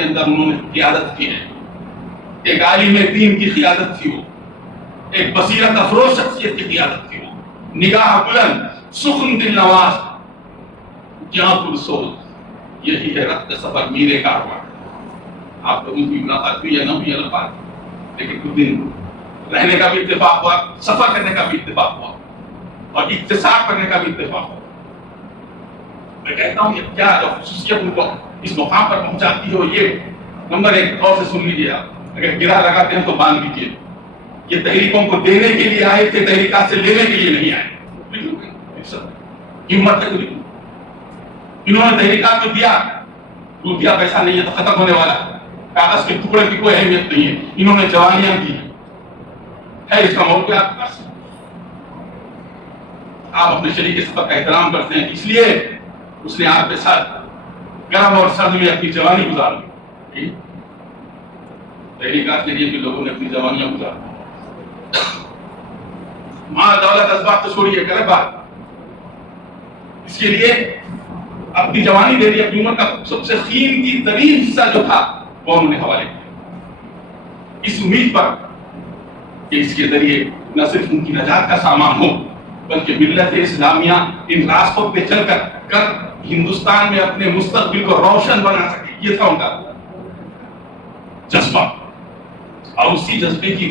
کے اندر انہوں نے قیادت کی ہے. ایک عالم دین کی قیادت تھی وہ, ایک بصیرت افروز شخصیت کی قیادت تھی وہ, نگاہ بلند, سخن دل نواز, جہاں پرسوز. یہی ہے رخت سفر میرے کارواں. آپ لوگوں کی ملاقات ہوئی یا نہ ہوئی الگ بات, لیکن کچھ دن رہنے کا بھی اتفاق ہوا, سفر کرنے کا بھی اتفاق ہوا, اور اکتساب کرنے کا بھی اتفاق ہوا. میں کہتا ہوں یہ کیا خصوصیت ان کو اس مقام پر پہنچاتی ہو, یہ نمبر ایک غور سے سن لیجیے. آپ اگر گرا لگاتے ہیں تو باندھ لیجیے. یہ تحریکوں کو دینے کے لیے آئے تھے, تحریکات سے لینے کے لیے نہیں آئے. ہمت ہے. انہوں نے تحریکات کو دیا, روپیہ پیسہ نہیں ہے تو ختم ہونے والا, کاغذ کے ٹکڑے کی کوئی اہمیت نہیں ہے. انہوں نے جوانیاں دی ہے, اس کا موقع آپ کے پاس. آپ اپنے شریک سفر کا احترام کرتے ہیں, اس لیے اس نے آپ کے ساتھ گرم اور سرد میں اپنی جوانی گزار لی. تحریکات کے لیے بھی لوگوں نے اپنی جوانیاں گزار دی. مال دولت اسباب تو چھوڑیے, غلط بات. اس کے لیے اپنی جوانی دے دی, اپنی عمر کا سب سے قیمتی ترین حصہ جو تھا وہ انہوں نے حوالے کیا, اس امید پر کہ اس کے ذریعے نہ صرف ان کی نجات کا سامان ہو, بلکہ ملت اسلامیہ ان راستوں پہ چل کر ہندوستان میں اپنے مستقبل کو روشن بنا سکے. یہ تھا ان کا جذبہ, اور اسی جذبے کی